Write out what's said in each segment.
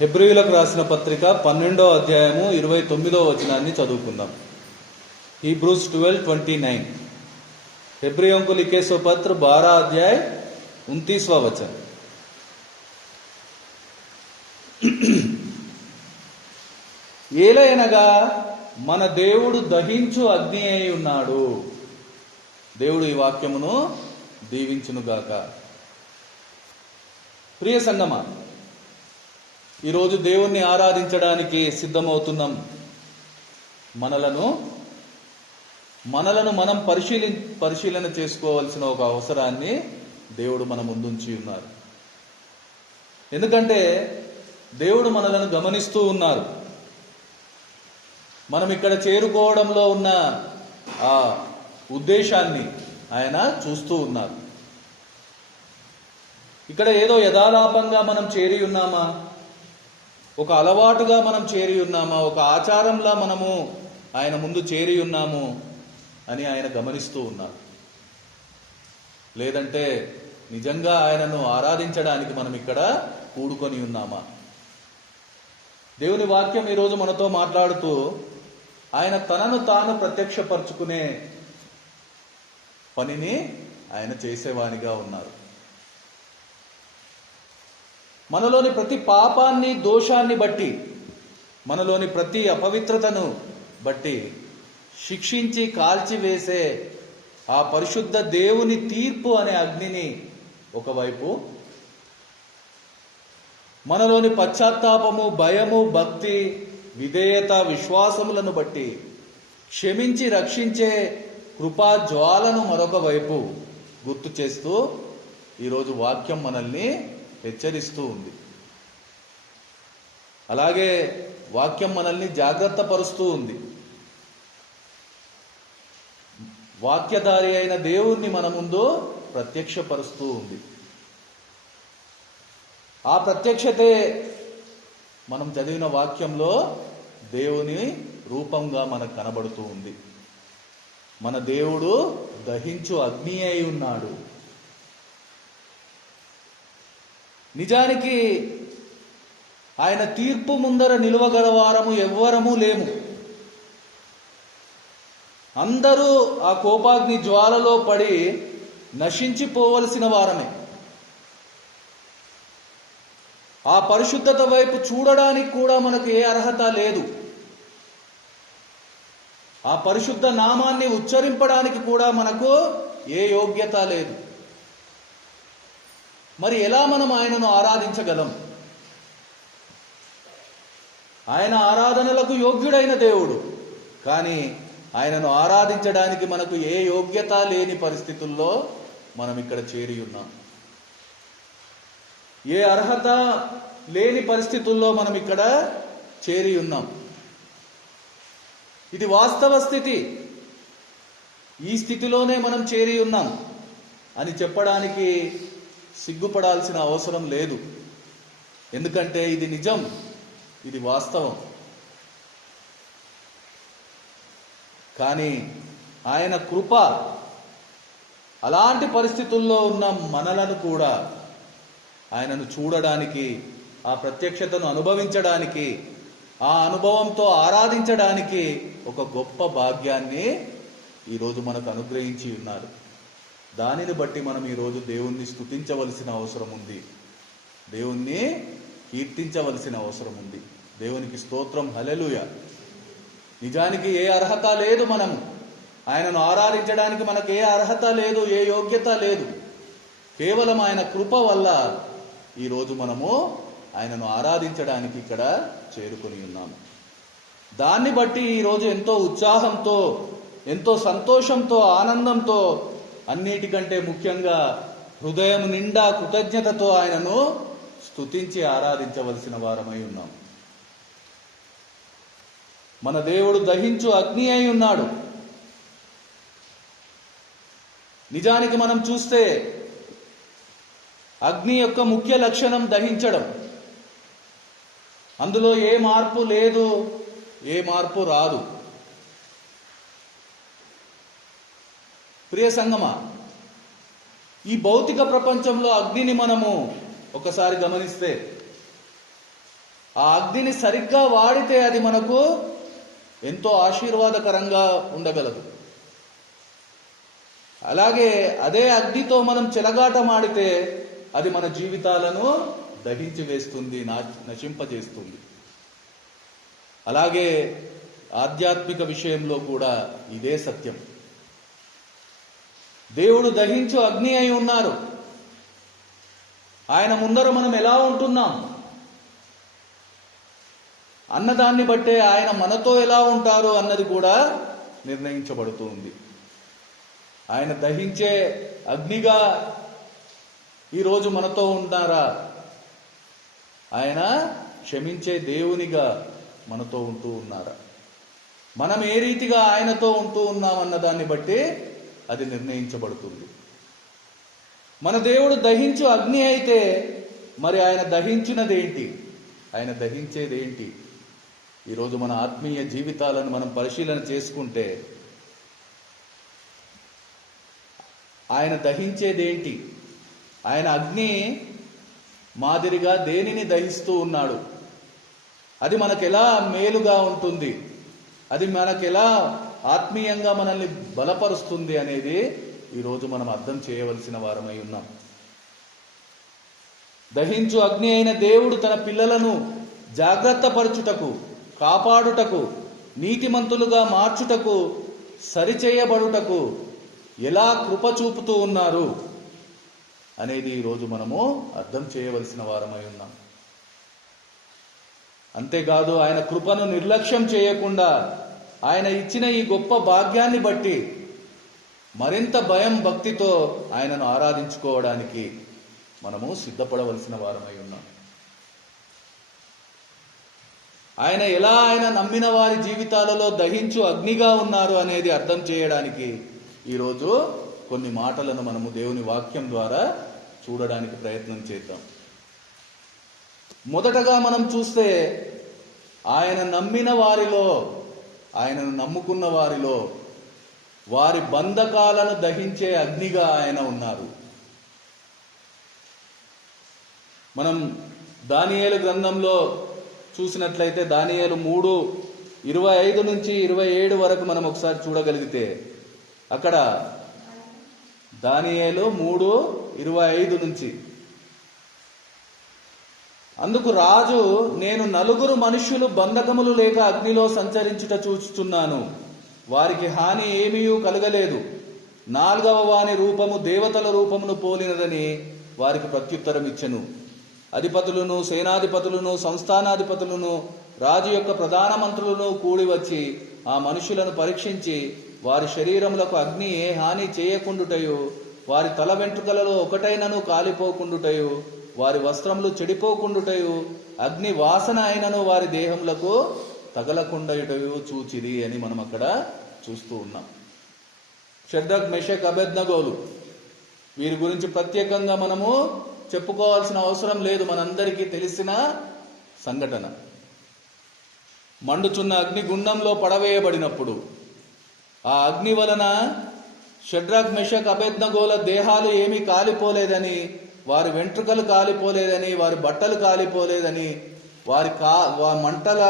హెబ్రీయులకు రాసిన పత్రిక 12వ అధ్యాయము 29వ వచనాన్ని చదువుకుందాం. Hebrews 12:29. हेब्रियों को लिखे सो पत्र 12 अध्याय 29वां वचन. ఏలయనగా మన దేవుడు దహించు అగ్ని అయి ఉన్నాడు. దేవుడు ఈ వాక్యమును దీవించునుగాక. ప్రియ సంగమా, ఈరోజు దేవుణ్ణి ఆరాధించడానికి సిద్ధమవుతున్నాం. మనలను మనం పరిశీలన చేసుకోవాల్సిన ఒక అవసరాన్ని దేవుడు మన ముందుంచి ఉన్నారు. ఎందుకంటే దేవుడు మనలను గమనిస్తూ ఉన్నారు. మనం ఇక్కడ చేరుకోవడంలో ఉన్న ఆ ఉద్దేశాన్ని ఆయన చూస్తూ ఉన్నారు. ఇక్కడ ఏదో యథాలాపంగా మనం చేరి ఉన్నామా, ఒక అలవాటుగా మనం చేరి ఉన్నామా, ఒక ఆచారంలా మనము ఆయన ముందు చేరి ఉన్నాము అని ఆయన గమనిస్తూ ఉన్నారు. లేదంటే నిజంగా ఆయనను ఆరాధించడానికి మనం ఇక్కడ కూడుకొని ఉన్నామా? దేవుని వాక్యం ఈరోజు మనతో మాట్లాడుతూ ఆయన తనను తాను ప్రత్యక్షపరచుకునే పనిని ఆయన చేసేవానిగా ఉన్నారు. మనలోని ప్రతి పాపాన్ని, దోషాన్ని బట్టి, మనలోని ప్రతి అపవిత్రతను బట్టి శిక్షించి కాల్చివేసే ఆ పరిశుద్ధ దేవుని తీర్పు అనే అగ్నిని ఒకవైపు, మనలోని పశ్చాత్తాపము, భయము, భక్తి, విధేయత, విశ్వాసములను బట్టి క్షమించి రక్షించే కృపా జ్వాలను మరొక వైపు గుర్తు చేస్తూ ఈరోజు వాక్యం మనల్ని హెచ్చరిస్తూ ఉంది. అలాగే వాక్యం మనల్ని జాగ్రత్త పరుస్తూ ఉంది. వాక్యధారి అయిన దేవుణ్ణి మన ముందు ప్రత్యక్షపరుస్తూ ఉంది. ఆ ప్రత్యక్షతే మనం చదివిన వాక్యంలో దేవుని రూపంగా మనకు కనబడుతూ ఉంది. మన దేవుడు దహించు అగ్ని అయి ఉన్నాడు. నిజానికి ఆయన తీర్పు ముందర నిలువగల వారము ఎవ్వరము లేము. అందరూ ఆ కోపాగ్ని జ్వాలలో పడి నశించిపోవలసిన వారమే. ఆ పరిశుద్ధత వైపు చూడడానికి కూడా మనకు ఏ అర్హత లేదు. ఆ పరిశుద్ధ నామాన్ని ఉచ్చరింపడానికి కూడా మనకు ఏ యోగ్యత లేదు. మరి ఎలా మనం ఆయనను ఆరాధించగలం? ఆయన ఆరాధనలకు యోగ్యుడైన దేవుడు, కానీ ఆయనను ఆరాధించడానికి మనకు ఏ యోగ్యత లేని పరిస్థితుల్లో మనం ఇక్కడ చేరి ఉన్నాం. ఏ అర్హత లేని పరిస్థితుల్లో మనం ఇక్కడ చేరి ఉన్నాం. ఇది వాస్తవ స్థితి. ఈ స్థితిలోనే మనం చేరి ఉన్నాం అని చెప్పడానికి సిగ్గుపడాల్సిన అవసరం లేదు. ఎందుకంటే ఇది నిజం, ఇది వాస్తవం. కానీ ఆయన కృప అలాంటి పరిస్థితుల్లో ఉన్న మనలను కూడా ఆయనను చూడడానికి, ఆ ప్రత్యక్షతను అనుభవించడానికి, ఆ అనుభవంతో ఆరాధించడానికి ఒక గొప్ప భాగ్యాన్ని ఈరోజు మనకు అనుగ్రహించి ఉన్నారు. దానిని బట్టి మనం ఈరోజు దేవుణ్ణి స్తుతించవలసిన అవసరం ఉంది, దేవుణ్ణి కీర్తించవలసిన అవసరం ఉంది. దేవునికి స్తోత్రం, హల్లెలూయా. నిజానికి ఏ అర్హత లేదు. మనం ఆయనను ఆరాధించడానికి మనకు ఏ అర్హత లేదు, ఏ యోగ్యత లేదు. కేవలం ఆయన కృప వల్ల ఈరోజు మనము ఆయనను ఆరాధించడానికి ఇక్కడ చేరుకొని ఉన్నాము. దాన్ని బట్టి ఈరోజు ఎంతో ఉత్సాహంతో, ఎంతో సంతోషంతో, ఆనందంతో, అన్నిటికంటే ముఖ్యంగా హృదయం నిండా కృతజ్ఞతతో ఆయనను స్తుతించి ఆరాధించవలసిన వారమై ఉన్నాం. మన దేవుడు దహించు అగ్ని అయి ఉన్నాడు. నిజానికి మనం చూస్తే అగ్ని యొక్క ముఖ్య లక్షణం దహించడం. అందులో ఏ మార్పు లేదు, ఏ మార్పు రాదు. ప్రియ సంగమా, ఈ భౌతిక ప్రపంచంలో అగ్నిని మనము ఒకసారి గమనిస్తే ఆ అగ్నిని సరిగ్గా వాడితే అది మనకు ఎంతో ఆశీర్వాదకరంగా ఉండగలదు. అలాగే అదే అగ్నితో మనం చెలగాటమాడితే అది మన జీవితాలను దహించి వేస్తుంది, నశింపజేస్తుంది. అలాగే ఆధ్యాత్మిక విషయంలో కూడా ఇదే సత్యం. దేవుడు దహించు అగ్ని అయి ఉన్నారు. ఆయన ముందర మనం ఎలా ఉంటున్నాం అన్నదాన్ని బట్టే ఆయన మనతో ఎలా ఉంటారు అన్నది కూడా నిర్ణయించబడుతుంది. ఆయన దహించే అగ్నిగా ఈరోజు మనతో ఉన్నారా? ఆయన క్షమించే దేవునిగా మనతో ఉంటూ ఉన్నారా? మనం ఏ రీతిగా ఆయనతో ఉంటూ ఉన్నామన్న దాన్ని బట్టి అది నిర్ణయించబడుతుంది. మన దేవుడు దహించు అగ్ని అయితే మరి ఆయన దహించినదేంటి? ఆయన దహించేదేంటి? ఈరోజు మన ఆత్మీయ జీవితాలను మనం పరిశీలన చేసుకుంటే ఆయన దహించేదేంటి? ఆయన అగ్ని మాదిరిగా దేనిని దహిస్తూ ఉన్నాడు? అది మనకెలా మేలుగా ఉంటుంది? అది మనకెలా ఆత్మీయంగా మనల్ని బలపరుస్తుంది అనేది ఈరోజు మనం అర్థం చేయవలసిన వారమై ఉన్నాం. దహించు అగ్ని అయిన దేవుడు తన పిల్లలను జాగ్రత్త పరచుటకు, కాపాడుటకు, నీతిమంతులుగా మార్చుటకు, సరిచేయబడుటకు ఎలా కృప చూపుతూ ఉన్నారు అనేది ఈరోజు మనము అర్థం చేయవలసిన వారమై ఉన్నాం. అంతేకాదు ఆయన కృపను నిర్లక్ష్యం చేయకుండా ఆయన ఇచ్చిన ఈ గొప్ప భాగ్యాన్ని బట్టి మరింత భయం భక్తితో ఆయనను ఆరాధించుకోవడానికి మనము సిద్ధపడవలసిన వారమై ఉన్నాం. ఆయన నమ్మిన వారి జీవితాలలో దహించు అగ్నిగా ఉన్నారు అనేది అర్థం చేయడానికి ఈరోజు కొన్ని మాటలను మనము దేవుని వాక్యం ద్వారా చూడడానికి ప్రయత్నం చేద్దాం. మొదటగా మనం చూస్తే ఆయన నమ్మిన వారిలో, ఆయనను నమ్ముకున్న వారిలో వారి బంధకాలను దహించే అగ్నిగా ఆయన ఉన్నారు. మనం దానియేలు గ్రంథంలో చూసినట్లయితే దానియేలు 3:25 నుంచి 27 వరకు మనం ఒకసారి చూడగలిగితే అక్కడ దానియేలు 3:25 నుంచి, అందుకు రాజు, నేను 4 మనుష్యులు బంధకములు లేక అగ్నిలో సంచరించుట చూచుచున్నాను, వారికి హాని ఏమీయూ కలగలేదు. 4వ వాని రూపము దేవతల రూపమును పోలినదని వారికి ప్రత్యుత్తరం ఇచ్చెను. అధిపతులను, సేనాధిపతులను, సంస్థానాధిపతులను, రాజు యొక్క ప్రధాన మంత్రులను కూడి వచ్చి ఆ మనుషులను పరీక్షించి వారి శరీరములకు అగ్ని ఏ హాని చేయకుండుటయు, వారి తల వెంట్రుకలలో ఒకటైనను కాలిపోకుండుటయు, వారి వస్త్రములు చెడిపోకుండుటయు, అగ్ని వాసన అయినను వారి దేహములకు తగలకుండయుటయు చూచిరి అని మనం అక్కడ చూస్తూ ఉన్నాం. షద్రక్, మెషక్, అబేద్నెగోలు వీరి గురించి ప్రత్యేకంగా మనము చెప్పుకోవాల్సిన అవసరం లేదు, మనందరికీ తెలిసిన సంఘటన. మండుచున్న అగ్ని గుండంలో పడవేయబడినప్పుడు ఆ అగ్ని వలన షడ్రక్, మెషక్, అబేద్నెగోల దేహాలు ఏమీ కాలిపోలేదని, వారి వెంట్రుకలు కాలిపోలేదని, వారి బట్టలు కాలిపోలేదని, వారి మంటల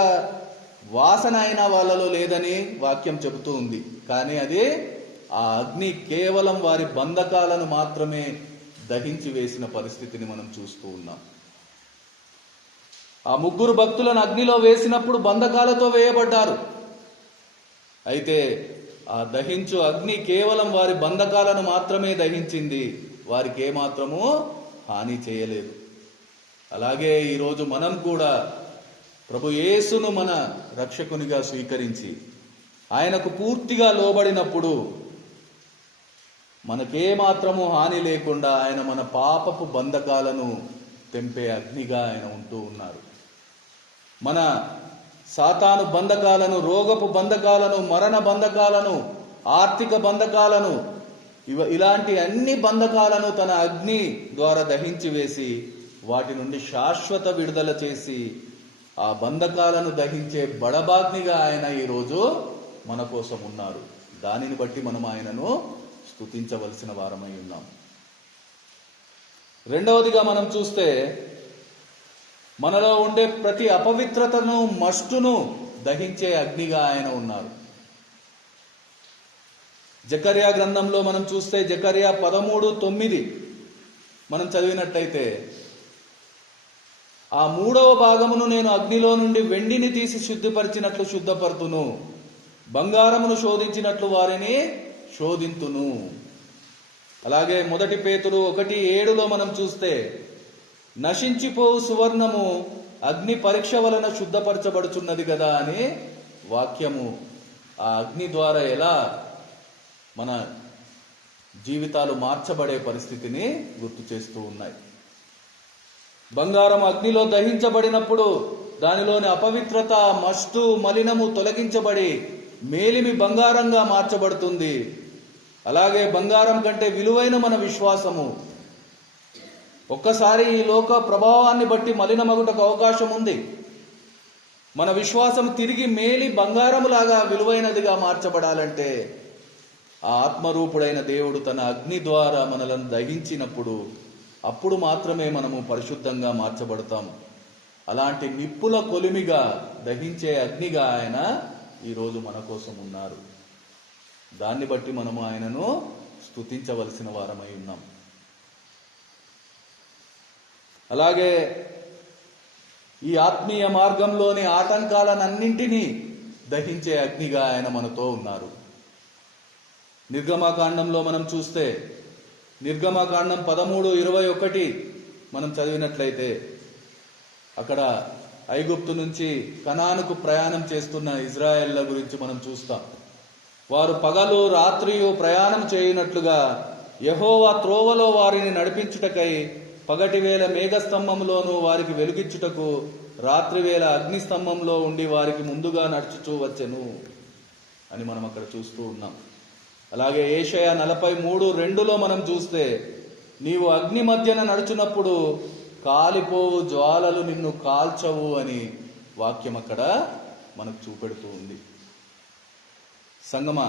వాసన అయినా వాళ్ళలో లేదని వాక్యం చెబుతూ ఉంది. కానీ అది ఆ అగ్ని కేవలం వారి బంధకాలను మాత్రమే దహించి వేసిన పరిస్థితిని మనం చూస్తూ ఉన్నాం. ఆ 3 భక్తులను అగ్నిలో వేసినప్పుడు బంధకాలతో వేయబడ్డారు. అయితే ఆ దహించు అగ్ని కేవలం వారి బంధకాలను మాత్రమే దహించింది, వారికి ఏమాత్రము హాని చేయలేదు. అలాగే ఈరోజు మనం కూడా ప్రభు యేసును మన రక్షకునిగా స్వీకరించి ఆయనకు పూర్తిగా లోబడినప్పుడు మనకేమాత్రము హాని లేకుండా ఆయన మన పాపపు బంధకాలను తెంపే అగ్నిగా ఆయన ఉంటూ ఉన్నారు. మన సాతాను బంధకాలను, రోగపు బంధకాలను, మరణ బంధకాలను, ఆర్థిక బంధకాలను, ఇలాంటి అన్ని బంధకాలను తన అగ్ని ద్వారా దహించి వేసి వాటి నుండి శాశ్వత విడుదల చేసి ఆ బంధకాలను దహించే బడబాగ్నిగా ఆయన ఈరోజు మన కోసం ఉన్నారు. దానిని బట్టి మనం ఆయనను స్తుతించవలసిన వారమై ఉన్నాం. రెండవదిగా మనం చూస్తే మనలో ఉండే ప్రతి అపవిత్రతను, మస్టును దహించే అగ్నిగా ఆయన ఉన్నారు. జకర్యా గ్రంథంలో మనం చూస్తే జకర్యా 13:9 మనం చదివినట్లయితే, ఆ 3వ భాగమును నేను అగ్నిలో నుండి వెండిని తీసి శుద్ధిపరిచినట్లు శుద్ధపరుతును, బంగారమును శోధించినట్లు వారిని శోధింతును. అలాగే 1 పేతురు 1:7 మనం చూస్తే, నశించిపోవు సువర్ణము అగ్ని పరీక్ష వలన శుద్ధపరచబడుచున్నది కదా అని వాక్యము ఆ అగ్ని ద్వారా ఎలా మన జీవితాలు మార్చబడే పరిస్థితిని గుర్తు చేస్తూ ఉన్నాయి. బంగారం అగ్నిలో దహించబడినప్పుడు దానిలోని అపవిత్రత, మస్టు, మలినము తొలగించబడి మేలిమి బంగారంగా మార్చబడుతుంది. అలాగే బంగారం కంటే విలువైన మన విశ్వాసము ఒక్కసారి ఈ లోక ప్రభావాన్ని బట్టి మలినమగుటకు అవకాశం ఉంది. మన విశ్వాసం తిరిగి మేలి బంగారములాగా విలువైనదిగా మార్చబడాలంటే ఆ ఆత్మరూపుడైన దేవుడు తన అగ్ని ద్వారా మనలను దహించినప్పుడు, అప్పుడు మాత్రమే మనము పరిశుద్ధంగా మార్చబడతాము. అలాంటి నిప్పుల కొలిమిగా దహించే అగ్నిగా ఆయన ఈరోజు మన కోసం ఉన్నారు. దాన్ని బట్టి మనము ఆయనను స్తుతించవలసిన వారమై ఉన్నాం. అలాగే ఈ ఆత్మీయ మార్గంలోని ఆటంకాలనన్నింటినీ దహించే అగ్నిగా ఆయన మనతో ఉన్నారు. నిర్గమకాండంలో మనం చూస్తే, నిర్గమకాండం 13:21 మనం చదివినట్లయితే, అక్కడ ఐగుప్తు నుంచి కనానుకు ప్రయాణం చేస్తున్న ఇజ్రాయేళ్ల గురించి మనం చూస్తాం. వారు పగలు రాత్రియు ప్రయాణం చేయనట్లుగా యెహోవా త్రోవలో వారిని నడిపించుటకై పగటివేళ మేఘస్తంభంలోను వారికి వెలుగిచ్చుటకు రాత్రివేళ అగ్నిస్తంభంలో ఉండి వారికి ముందుగా నడుచుచూ వచ్చెను అని మనం అక్కడ చూస్తూ ఉన్నాం. అలాగే యెషయా 43:2 మనం చూస్తే, నీవు అగ్ని మధ్యన నడుచున్నప్పుడు కాలిపోవు జ్వాలలు నిన్ను కాల్చవు అని వాక్యం అక్కడ మనకు చూపెడుతూ ఉంది. సంగమా,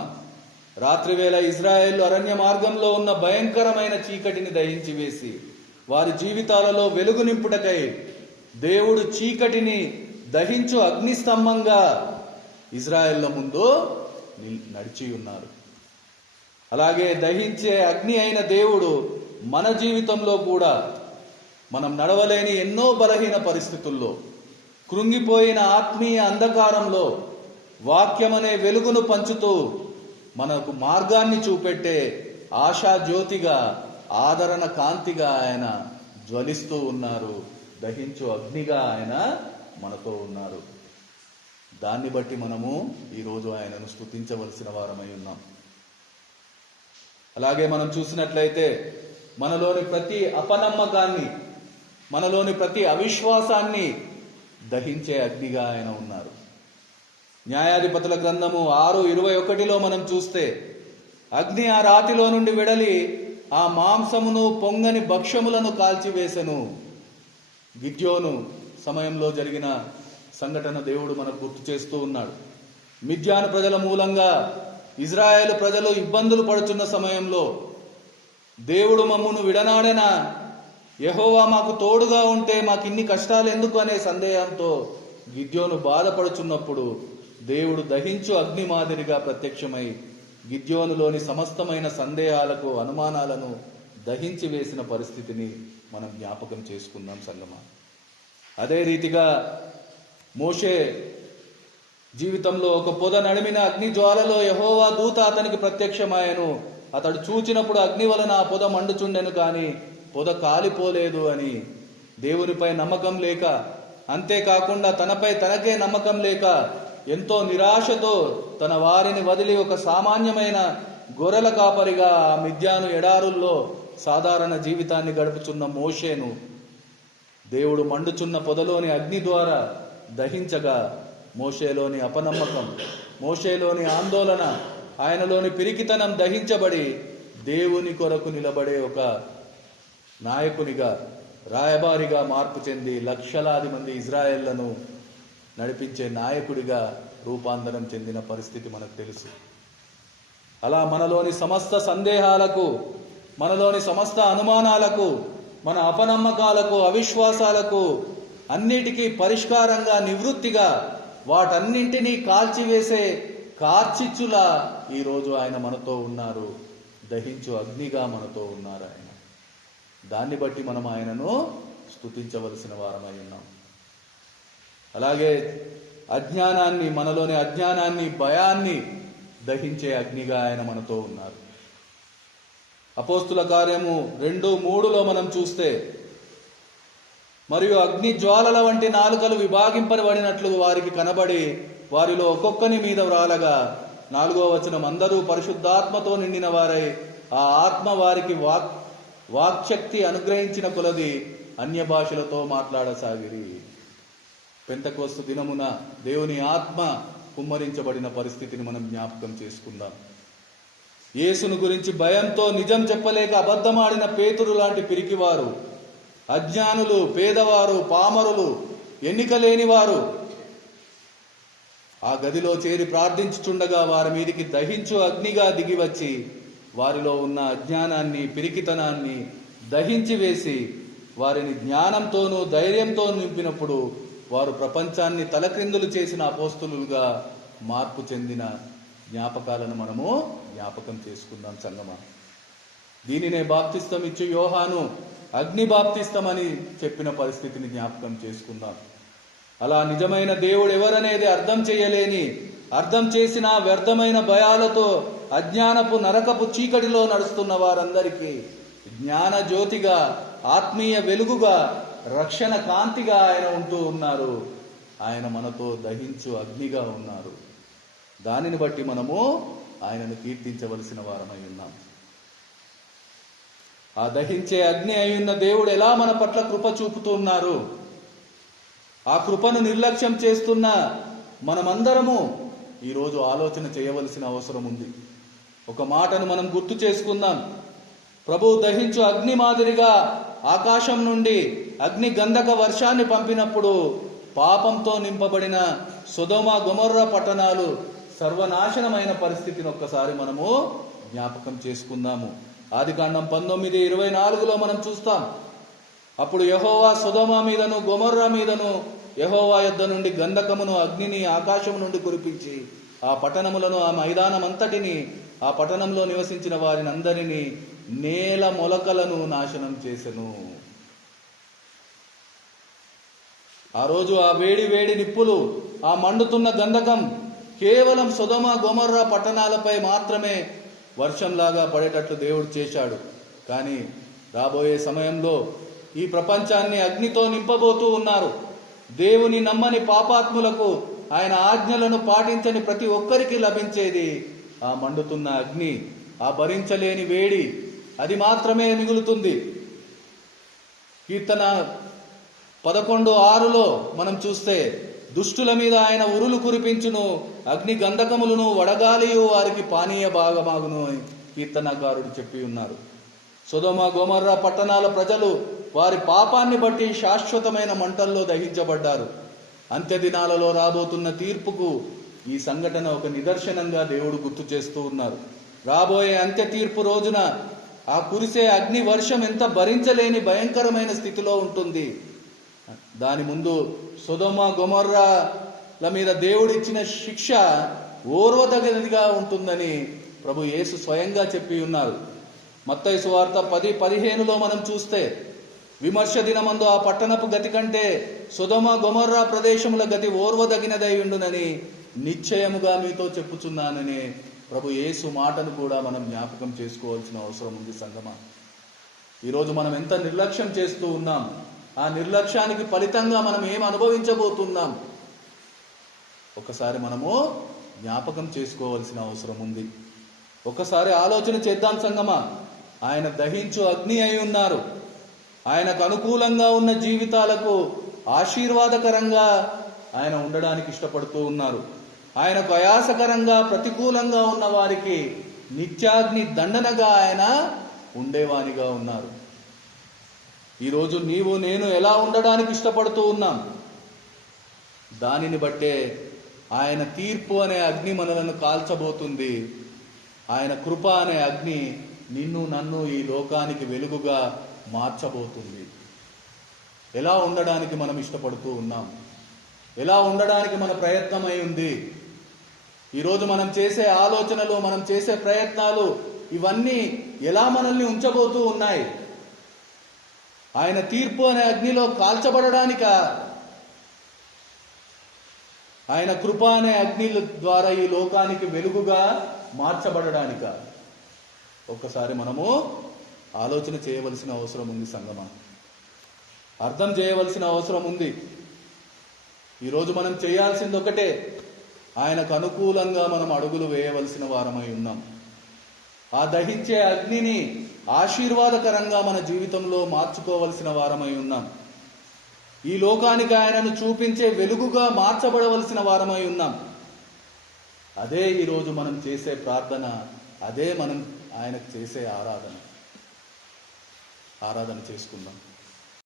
రాత్రివేళ ఇజ్రాయేలు అరణ్య మార్గంలో ఉన్న భయంకరమైన చీకటిని దహించి వేసి వారి జీవితాలలో వెలుగు నింపుటకై దేవుడు చీకటిని దహించు అగ్నిస్తంభంగా ఇజ్రాయేళ్ల ముందు నడిచి ఉన్నారు. అలాగే దహించే అగ్ని అయిన దేవుడు మన జీవితంలో కూడా మనం నడవలేని ఎన్నో బలహీన పరిస్థితుల్లో, కృంగిపోయిన ఆత్మీయ అంధకారంలో వాక్యమనే వెలుగును పంచుతూ మనకు మార్గాన్ని చూపెట్టే ఆశా జ్యోతిగా, ఆదరణ కాంతిగా ఆయన జ్వలిస్తూ ఉన్నారు. దహించు అగ్నిగా ఆయన మనతో ఉన్నారు. దాన్ని బట్టి మనము ఈరోజు ఆయనను స్తుతించవలసిన వారమై ఉన్నాం. అలాగే మనం చూసినట్లయితే మనలోని ప్రతి అపనమ్మకాన్ని, మనలోని ప్రతి అవిశ్వాసాన్ని దహించే అగ్నిగా ఆయన ఉన్నారు. న్యాయాధిపతుల గ్రంథము 6:21 మనం చూస్తే, అగ్ని ఆ రాతిలో నుండి వెడలి ఆ మాంసమును పొంగని భక్ష్యములను కాల్చివేసెను. గిద్యోను సమయంలో జరిగిన సంఘటన దేవుడు మనకు గుర్తు చేస్తూ ఉన్నాడు. మిద్యాను ప్రజల మూలంగా ఇజ్రాయేలు ప్రజలు ఇబ్బందులు పడుతున్న సమయంలో దేవుడు మమ్మును విడనాడెనా, యెహోవా మాకు తోడుగా ఉంటే మాకిన్ని కష్టాలు ఎందుకు అనే సందేహంతో గిద్యోను బాధపడుచున్నప్పుడు దేవుడు దహించు అగ్ని మాదిరిగా ప్రత్యక్షమై గిద్యోనులోని సమస్తమైన సందేహాలకు, అనుమానాలను దహించి వేసిన పరిస్థితిని మనం జ్ఞాపకం చేసుకుందాం సంగమా. అదే రీతిగా మోషే జీవితంలో ఒక పొద నడిమిన అగ్ని జ్వాలలో యెహోవా దూత అతనికి ప్రత్యక్షమాయెను. అతడు చూచినప్పుడు అగ్ని వలన ఆ పొద మండుచుండెను, కానీ పొద కాలిపోలేదు అని. దేవునిపై నమ్మకం లేక, అంతేకాకుండా తనపై తనకే నమ్మకం లేక, ఎంతో నిరాశతో తన వారిని వదిలి ఒక సామాన్యమైన గొర్రెల కాపరిగా ఆ మిద్యాను ఎడారుల్లో సాధారణ జీవితాన్ని గడుపుచున్న మోషేను దేవుడు మండుచున్న పొదలోని అగ్ని ద్వారా దహించగా, మోషేలోని అపనమ్మకం, మోషేలోని ఆందోళన, ఆయనలోని పిరికితనం దహించబడి దేవుని కొరకు నిలబడే ఒక నాయకునిగా, రాయబారిగా మార్పు చెంది లక్షలాది మంది ఇజ్రాయేళ్లను నడిపించే నాయకుడిగా రూపాంతరం చెందిన పరిస్థితి మనకు తెలుసు. అలా మనలోని సమస్త సందేహాలకు, మనలోని సమస్త అనుమానాలకు, మన అపనమ్మకాలకు, అవిశ్వాసాలకు అన్నిటికీ పరిష్కారంగా, నివృత్తిగా, వాటన్నింటినీ కాల్చివేసే కార్చిచ్చులా ఈరోజు ఆయన మనతో ఉన్నారు. దహించు అగ్నిగా మనతో ఉన్నారు ఆయన. దాన్ని బట్టి మనం ఆయనను స్తుతించవలసిన వారమై ఉన్నాం. అలాగే అజ్ఞానాన్ని, మనలోని అజ్ఞానాన్ని, భయాన్ని దహించే అగ్నిగా ఆయన మనతో ఉన్నారు. అపోస్తుల కార్యము 2:3 మనం చూస్తే, మరియు అగ్ని జ్వాలల వంటి నాలుకలు విభాగింపబడినట్లు వారికి కనబడి వారిలో ఒక్కొక్కని మీద వ్రాలగా 4వ వచనం, అందరూ పరిశుద్ధాత్మతో నిండిన వారై ఆ ఆత్మ వారికి వాక్శక్తి అనుగ్రహించిన కొలది అన్య భాషలతో మాట్లాడసాగిరి. పెంతెకోస్తు దినమున దేవుని ఆత్మ కుమ్మరించబడిన పరిస్థితిని మనం జ్ఞాపకం చేసుకుందాం. యేసును గురించి భయంతో నిజం చెప్పలేక అబద్ధమాడిన పేతురు లాంటి పిరికివారు, అజ్ఞానులు, పేదవారు, పామరులు, ఎన్నిక లేనివారు ఆ గదిలో చేరి ప్రార్థించుచుండగా వారి మీదికి దహించు అగ్నిగా దిగివచ్చి వారిలో ఉన్న అజ్ఞానాన్ని, పిరికితనాన్ని దహించి వేసి వారిని జ్ఞానంతోనూ ధైర్యంతో నింపినప్పుడు వారు ప్రపంచాన్ని తలక్రిందులు చేసిన అపోస్తులుగా మార్పు చెందిన జ్ఞాపకాలను మనము జ్ఞాపకం చేసుకుందాం సంగమా. దీనినే బాప్తిస్తం ఇచ్చి యోహాను అగ్ని బాప్తిస్తమని చెప్పిన పరిస్థితిని జ్ఞాపకం చేసుకుందాం. అలా నిజమైన దేవుడు ఎవరనేది అర్థం చేయలేని, అర్థం చేసిన వ్యర్థమైన భయాలతో అజ్ఞానపు నరకపు చీకటిలో నడుస్తున్న వారందరికీ జ్ఞాన జ్యోతిగా, ఆత్మీయ వెలుగుగా, రక్షణ కాంతిగా ఆయన ఉంటూ ఉన్నారు. ఆయన మనతో దహించు అగ్నిగా ఉన్నారు. దానిని బట్టి మనము ఆయనను కీర్తించవలసిన వారమై ఉన్నాం. ఆ దహించే అగ్ని అయ్యున్న దేవుడు ఎలా మన పట్ల కృప చూపుతూ ఉన్నారు. ఆ కృపను నిర్లక్ష్యం చేస్తున్న మనమందరము ఈరోజు ఆలోచన చేయవలసిన అవసరం ఉంది. ఒక మాటను మనం గుర్తు చేసుకుందాం. ప్రభువు దహించు అగ్ని మాదిరిగా ఆకాశం నుండి అగ్ని గంధక వర్షాన్ని పంపినప్పుడు పాపంతో నింపబడిన సొదొమ గొమొర్రా పట్టణాలు సర్వనాశనమైన పరిస్థితిని ఒక్కసారి మనము జ్ఞాపకం చేసుకుందాము. ఆదికాండం 19:24 మనం చూస్తాం. అప్పుడు యెహోవా సొదొమ మీదను గొమొర్రా మీదను యెహోవా యొద్ద నుండి గంధకమును, అగ్నిని ఆకాశం నుండి కురిపించి ఆ పట్టణములను, ఆ మైదానమంతటిని, ఆ పట్టణంలో నివసించిన వారిని అందరినీ, నేల మొలకలను నాశనం చేసెను. ఆ రోజు ఆ వేడి వేడి నిప్పులు, ఆ మండుతున్న గంధకం కేవలం సొదొమ గొమొర్రా పట్టణాలపై మాత్రమే వర్షంలాగా పడేటట్లు దేవుడు చేశాడు. కానీ రాబోయే సమయంలో ఈ ప్రపంచాన్ని అగ్నితో నింపబోతూ ఉన్నారు. దేవుని నమ్మని పాపాత్ములకు, ఆయన ఆజ్ఞలను పాటించని ప్రతి ఒక్కరికి లభించేది ఆ మండుతున్న అగ్ని, ఆ భరించలేని వేడి, అది మాత్రమే మిగులుతుంది. కీర్తన 11:6 మనం చూస్తే, దుష్టుల మీద ఆయన ఉరులు కురిపించును, అగ్ని గంధకములను వడగాలియు వారికి పానీయ భాగమాగును అని కీర్తనకారుడు చెప్పి ఉన్నారు. సొదొమ గొమొర్రా పట్టణాల ప్రజలు వారి పాపాన్ని బట్టి శాశ్వతమైన మంటల్లో దహించబడ్డారు. అంత్య దినాలలో రాబోతున్న తీర్పుకు ఈ సంఘటన ఒక నిదర్శనంగా దేవుడు గుర్తు చేస్తూ ఉన్నారు. రాబోయే అంత్య తీర్పు రోజున ఆ కురిసే అగ్ని వర్షం ఎంత భరించలేని భయంకరమైన స్థితిలో ఉంటుంది. దాని ముందు సొదొమ గొమొర్రాల మీద దేవుడిచ్చిన శిక్ష ఓర్వదగినదిగా ఉంటుందని ప్రభు యేసు స్వయంగా చెప్పి ఉన్నారు. మత్తయి సువార్త 10:15 మనం చూస్తే, విమర్శ దినమందు ఆ పట్టణపు గతి కంటే సొదొమ గొమొర్రా ప్రదేశముల గతి ఓర్వదగినదై ఉండునని నిశ్చయముగా మీతో చెప్పుచున్నానని ప్రభు యేసు మాటను కూడా మనం జ్ఞాపకం చేసుకోవాల్సిన అవసరం ఉంది సంగమా. ఈరోజు మనం ఎంత నిర్లక్ష్యం చేస్తూ ఉన్నాం, ఆ నిర్లక్ష్యానికి ఫలితంగా మనం ఏం అనుభవించబోతున్నాం ఒకసారి మనము జ్ఞాపకం చేసుకోవాల్సిన అవసరం ఉంది. ఒకసారి ఆలోచన చేద్దాం సంగమా. ఆయన దహించు అగ్ని అయి ఉన్నారు. ఆయనకు అనుకూలంగా ఉన్న జీవితాలకు ఆశీర్వాదకరంగా ఆయన ఉండడానికి ఇష్టపడుతూ ఉన్నారు. ఆయనకు అయాసకరంగా, ప్రతికూలంగా ఉన్న వారికి నిత్యాగ్ని దండనగా ఆయన ఉండేవానిగా ఉన్నారు. ఈరోజు నీవు నేను ఎలా ఉండడానికి ఇష్టపడుతూ ఉన్నాం, దానిని బట్టే ఆయన తీర్పు అనే అగ్ని మనలను కాల్చబోతుంది. ఆయన కృప అనే అగ్ని నిన్ను నన్ను ఈ లోకానికి వెలుగుగా మార్చబోతుంది. ఎలా ఉండడానికి మనం ఇష్టపడుతూ ఉన్నాం, ఎలా ఉండడానికి మన ప్రయత్నమై ఉంది. ఈరోజు మనం చేసే ఆలోచనలు, మనం చేసే ప్రయత్నాలు ఇవన్నీ ఎలా మనల్ని ఉంచబోతూ ఉన్నాయి? ఆయన తీర్పు అనే అగ్నిలో కాల్చబడడానిక, ఆయన కృప అనే అగ్ని ద్వారా ఈ లోకానికి వెలుగుగా మార్చబడడానిక? ఒక్కసారి మనము ఆలోచన చేయవలసిన అవసరం ఉంది సంగమా, అర్థం చేయవలసిన అవసరం ఉంది. ఈరోజు మనం చేయాల్సింది ఒకటే, ఆయనకు అనుకూలంగా మనం అడుగులు వేయవలసిన వారమై ఉన్నాం. ఆ దహించే అగ్నిని ఆశీర్వాదకరంగా మన జీవితంలో మార్చుకోవలసిన వారమై ఉన్నాం. ఈ లోకానికి ఆయనను చూపించే వెలుగుగా మార్చబడవలసిన వారమై ఉన్నాం. అదే ఈరోజు మనం చేసే ప్రార్థన, అదే మనం ఆయనకు చేసే ఆరాధన చేసుకుందాం.